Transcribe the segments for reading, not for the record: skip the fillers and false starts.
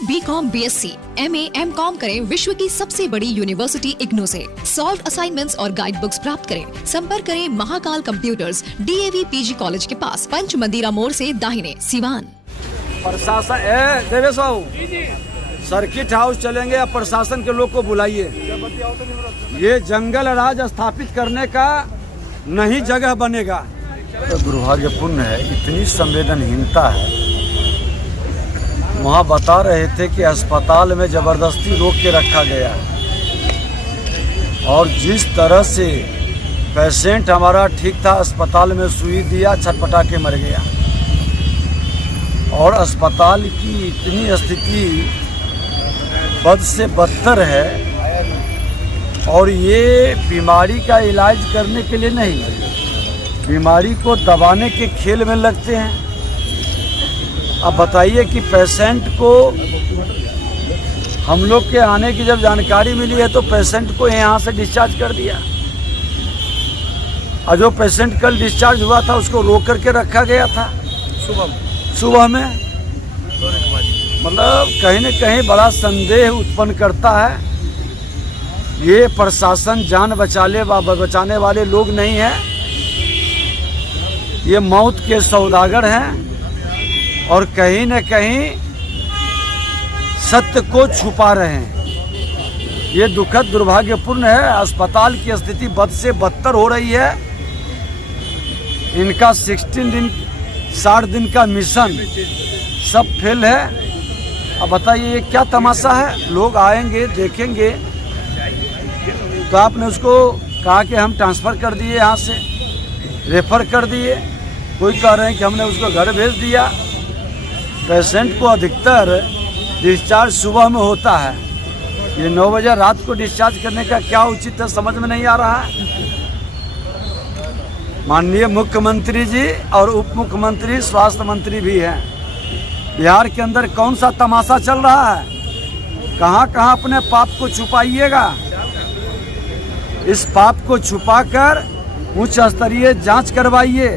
B.Com, BSc, MA, M.Com करें विश्व की सबसे बड़ी यूनिवर्सिटी इग्नू से। सॉल्व असाइनमेंट्स और गाइड बुक्स प्राप्त करें। संपर्क करें Mahakal computers, DAV PG college के पास, पंच मंदिरा मोड़ से दाहिने, सिवान। प्रशासन देवेश बाबू, सर्किट हाउस चलेंगे या प्रशासन के लोग को बुलाइए। ये जंगल राज स्थापित करने का नहीं जगह बनेगा। तो दुर्भाग्यपूर्ण है, इतनी संवेदनहीनता है। वहाँ बता रहे थे कि अस्पताल में जबरदस्ती रोक के रखा गया और जिस तरह से पेशेंट हमारा ठीक था, अस्पताल में सुई दिया, छटपटा के मर गया। और अस्पताल की इतनी स्थिति बद से बदतर है और ये बीमारी का इलाज करने के लिए नहीं, बीमारी को दबाने के खेल में लगते हैं। अब बताइए कि पेशेंट को हम लोग के आने की जब जानकारी मिली है तो पेशेंट को यहाँ से डिस्चार्ज कर दिया और जो पेशेंट कल डिस्चार्ज हुआ था उसको रोक करके रखा गया था सुबह में। मतलब कहीं न कहीं बड़ा संदेह उत्पन्न करता है। ये प्रशासन जान बचाने वाले लोग नहीं हैं, ये मौत के सौदागर हैं और कहीं न कहीं सत्य को छुपा रहे हैं। ये दुखद दुर्भाग्यपूर्ण है। अस्पताल की स्थिति बद से बदतर हो रही है। इनका 60 दिन का मिशन सब फेल है। अब बताइए ये क्या तमाशा है। लोग आएंगे देखेंगे तो आपने उसको कहा कि हम ट्रांसफ़र कर दिए, यहाँ से रेफ़र कर दिए। कोई कह रहे हैं कि हमने उसको घर भेज दिया। पेशेंट को अधिकतर डिस्चार्ज सुबह में होता है, ये 9 बजे रात को डिस्चार्ज करने का क्या उचित है, समझ में नहीं आ रहा है। माननीय मुख्यमंत्री जी और उप मुख्यमंत्री स्वास्थ्य मंत्री भी हैं। बिहार के अंदर कौन सा तमाशा चल रहा है, कहाँ कहाँ अपने पाप को छुपाइएगा। इस पाप को छुपाकर उच्च स्तरीय जांच करवाइए।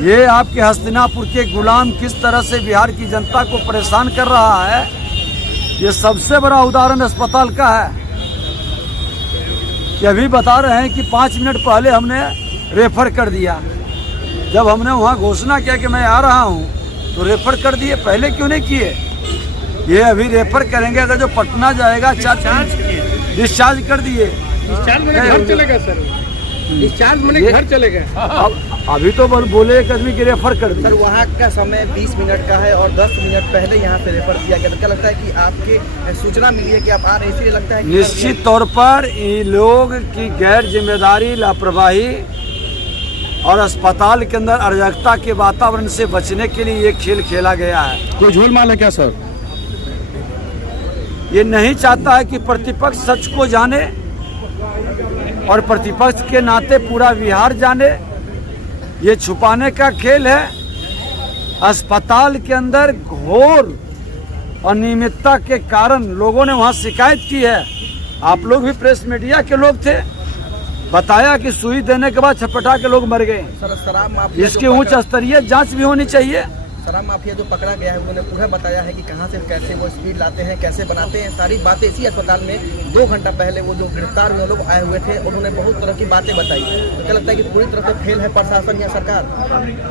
ये आपके हस्तिनापुर के गुलाम किस तरह से बिहार की जनता को परेशान कर रहा है, ये सबसे बड़ा उदाहरण अस्पताल का है। कि अभी बता रहे हैं कि 5 मिनट पहले हमने रेफर कर दिया। जब हमने वहाँ घोषणा किया कि मैं आ रहा हूँ तो रेफर कर दिए, पहले क्यों नहीं किए। ये अभी रेफर करेंगे, अगर जो पटना जाएगा डिस्चार्ज कर दिए। डिस्चार्ज मैंने घर चलेगा सर, डिस्चार्ज मैंने घर चलेगा। अभी तो बोले एक आदमी की रेफर कर दिया। सर वहाँ का समय 20 मिनट का है और 10 मिनट पहले यहाँ से रेफर किया गया। तो क्या लगता है कि आपके सूचना मिली है कि आप आ रहे, इसलिए लगता है कि निश्चित तौर पर ये लोग की गैर जिम्मेदारी, लापरवाही और अस्पताल के अंदर अराजकता के वातावरण से बचने के लिए ये खेल खेला गया है। कोई झोलमाल है क्या सर? ये नहीं चाहता है कि प्रतिपक्ष सच को जाने और प्रतिपक्ष के नाते पूरा बिहार जाने। ये छुपाने का खेल है। अस्पताल के अंदर घोर अनियमितता के कारण लोगों ने वहां शिकायत की है। आप लोग भी प्रेस मीडिया के लोग थे, बताया कि सुई देने के बाद छटपटा के लोग मर गए। शराब माफिया इसकी उच्च स्तरीय जांच भी होनी चाहिए। शराब माफिया जो पकड़ा गया है उन्होंने पूरा बताया है कि कहां से कैसे वो स्पीड लाते हैं, कैसे बनाते हैं, सारी बातें। इसी अस्पताल में 2 घंटा पहले वो जो गिरफ्तार हुए लोग आए हुए थे, उन्होंने बहुत तरह की बातें बताई। तो क्या लगता है कि पूरी तरह से फेल है प्रशासन या सरकार?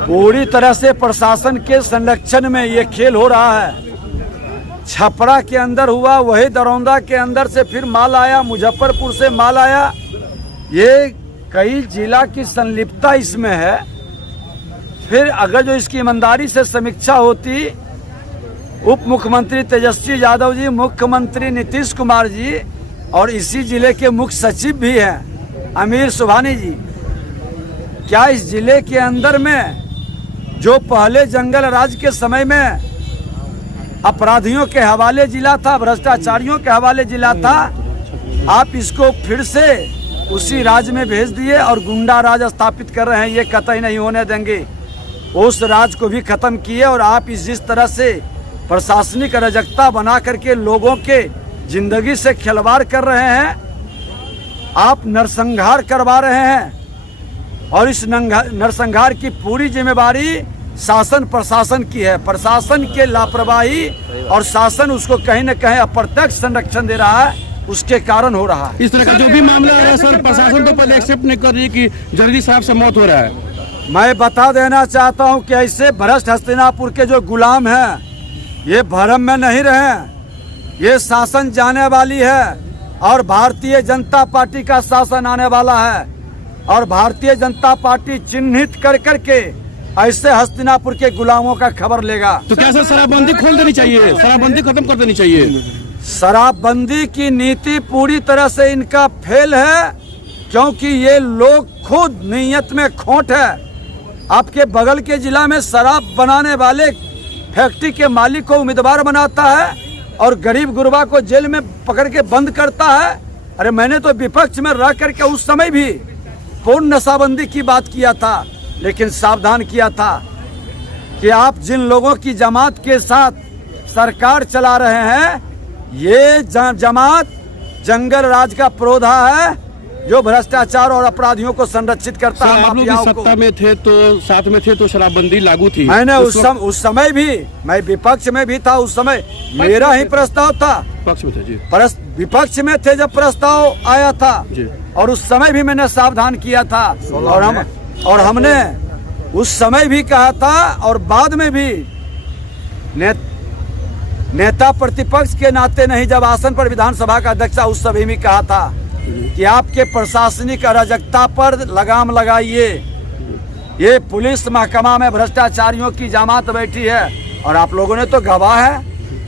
पूरी तरह से प्रशासन के संरक्षण में ये खेल हो रहा है। छपरा के अंदर हुआ, वही दरौंदा के अंदर से फिर माल आया, मुजफ्फरपुर से माल आया। ये कई जिला की संलिप्तता इसमें है। फिर अगर जो इसकी ईमानदारी से समीक्षा होती, उप मुख्यमंत्री तेजस्वी यादव जी, मुख्यमंत्री नीतीश कुमार जी और इसी जिले के मुख्य सचिव भी हैं अमीर सुबहानी जी, क्या इस जिले के अंदर में जो पहले जंगल राज के समय में अपराधियों के हवाले जिला था, भ्रष्टाचारियों के हवाले जिला था, आप इसको फिर से उसी राज्य में भेज दिए और गुंडा राज स्थापित कर रहे हैं। ये कतई नहीं होने देंगे। उस राज को भी खत्म किए और आप जिस तरह से प्रशासनिक अराजकता बना करके लोगों के जिंदगी से खिलवाड़ कर रहे हैं, आप नरसंहार करवा रहे हैं और इस नरसंहार की पूरी जिम्मेवारी शासन प्रशासन की है। प्रशासन के लापरवाही और शासन उसको कहीं न कहीं अप्रत्यक्ष संरक्षण दे रहा है, उसके कारण हो रहा है। इस तरह का जो भी मामला आ रहा है सर, प्रशासन तो पहले एक्सेप्ट नहीं कर रही कि जर्दी साहब से मौत हो रहा है। मैं बता देना चाहता हूं कि ऐसे भ्रष्ट हस्तिनापुर के जो गुलाम हैं, ये भरम में नहीं रहे। ये शासन जाने वाली है और भारतीय जनता पार्टी का शासन आने वाला है, और भारतीय जनता पार्टी चिन्हित कर करके ऐसे हस्तिनापुर के गुलामों का खबर लेगा। तो क्या सर शराबबंदी खोल देनी चाहिए, शराबबंदी खत्म कर देनी चाहिए? शराबबंदी की नीति पूरी तरह से इनका फेल है, क्योंकि ये लोग खुद नीयत में खोट है। आपके बगल के जिला में शराब बनाने वाले फैक्ट्री के मालिक को उम्मीदवार बनाता है और गरीब गुरबा को जेल में पकड़ के बंद करता है। अरे मैंने तो विपक्ष में रह करके उस समय भी पूर्ण नशाबंदी की बात किया था, लेकिन सावधान किया था कि आप जिन लोगों की जमात के साथ सरकार चला रहे हैं, ये जमात जंगल राज का पौधा है जो भ्रष्टाचार और अपराधियों को संरक्षित करता है। आप लोग भी सत्ता में थे तो साथ में थे तो शराबबंदी लागू थी। मैंने उस समय भी, मैं विपक्ष में भी था उस समय, मेरा ही प्रस्ताव था। पक्ष में थे जी, विपक्ष में थे जब प्रस्ताव आया था जी। और उस समय भी मैंने सावधान किया था, और हमने उस समय भी कहा था और बाद में भी नेता प्रतिपक्ष के नाते नहीं, जब आसन पर विधानसभा का अध्यक्ष उस समय भी कहा था कि आपके प्रशासनिक अराजकता पर लगाम लगाइए। ये पुलिस महकमा में भ्रष्टाचारियों की जमात बैठी है और आप लोगों ने तो गवाह है,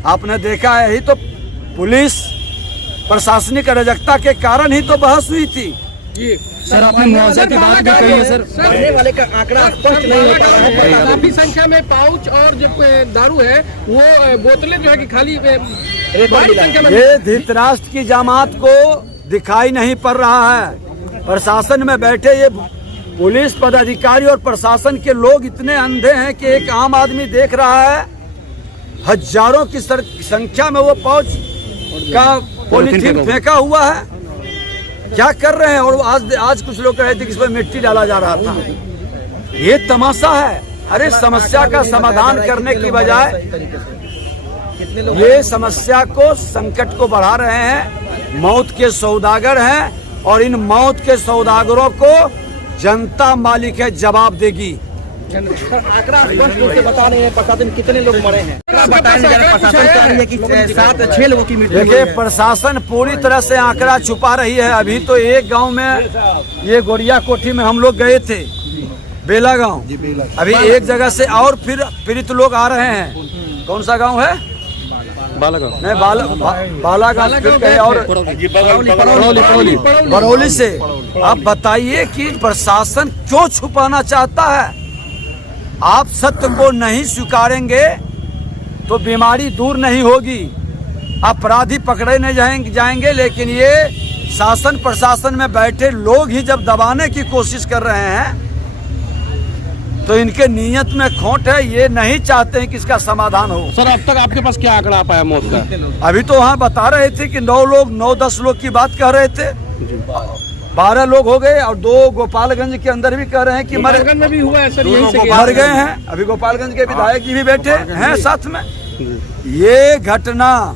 आपने देखा है। यही तो पुलिस प्रशासनिक अराजकता के कारण ही तो बहस हुई थी। जी सर आपने मुआवजा की बात भी कही है सर, मरने वाले का आंकड़ा स्पष्ट नहीं हो पा रहा है। काफी संख्या में पाउच और जो दारू है वो बोतलें जो है कि खाली बड़ी संख्या में। ये धृतराष्ट्र की जमात को दिखाई नहीं पड़ रहा है। प्रशासन में बैठे ये पुलिस पदाधिकारी और प्रशासन के लोग इतने अंधे हैं कि एक आम आदमी देख रहा है हजारों की संख्या में वो पाउच का पॉलीथीन फेंका हुआ है। क्या कर रहे हैं? और आज कुछ लोग कह रहे थे कि इसमें मिट्टी डाला जा रहा था। ये तमाशा है। अरे समस्या का समाधान करने की बजाय ये समस्या को, संकट को बढ़ा रहे हैं। मौत के सौदागर हैं और इन मौत के सौदागरों को जनता मालिक है जवाब देगी। आंकड़ा स्पष्ट रूप से बता रहे हैं प्रशासन कितने लोग मरे हैं। प्रशासन कि 7-6 लोगों की मृत्यु। देखिए, प्रशासन पूरी तरह से आंकड़ा छुपा रही है। अभी तो एक गांव में, ये गोरिया कोठी में हम लोग गए थे, बेला गांव। अभी एक जगह से और फिर पीड़ित लोग आ रहे हैं। कौन सा गांव है? बालागांव नहीं, बालागांव फिर कहीं और बरौली से। आप बताइए कि प्रशासन क्यों छुपाना चाहता है? आप सत्य को नहीं स्वीकारेंगे तो बीमारी दूर नहीं होगी, अपराधी पकड़े नहीं जाएंगे। लेकिन ये शासन प्रशासन में बैठे लोग ही जब दबाने की कोशिश कर रहे हैं तो इनके नीयत में खोट है। ये नहीं चाहते हैं कि इसका समाधान हो। सर अब तक आपके पास क्या आंकड़ा पाया मौत का? अभी तो वहाँ बता रहे थे कि 9-10 लोग की बात कह रहे थे, 12 लोग हो गए और 2 गोपालगंज के अंदर भी कह रहे हैं कि में भी हुआ है सर, यहीं से मर गए हैं। अभी गोपालगंज के विधायक जी भी बैठे हैं साथ में। ये घटना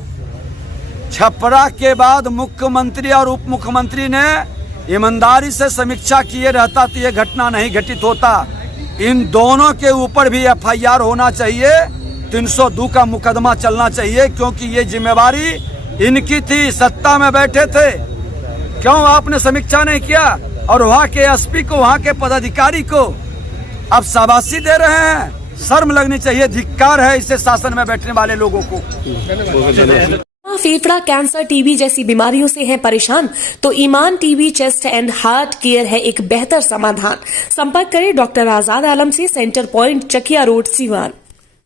छपरा के बाद मुख्यमंत्री और उप मुख्यमंत्री ने ईमानदारी से समीक्षा किए रहता तो ये घटना नहीं घटित होता। इन दोनों के ऊपर भी FIR होना चाहिए, 302 का मुकदमा चलना चाहिए, क्योंकि ये जिम्मेवारी इनकी थी, सत्ता में बैठे थे। क्यों आपने समीक्षा नहीं किया? और वहाँ के SP को, वहाँ के पदाधिकारी को अब शाबाशी दे रहे हैं। शर्म लगनी चाहिए। धिक्कार है इसे शासन में बैठने वाले लोगों को। फेफड़ा कैंसर, टीबी जैसी बीमारियों से हैं परेशान तो Iman TB chest and heart care है एक बेहतर समाधान। संपर्क करें डॉक्टर आजाद आलम से, centre point, Chakiya road, Siwan.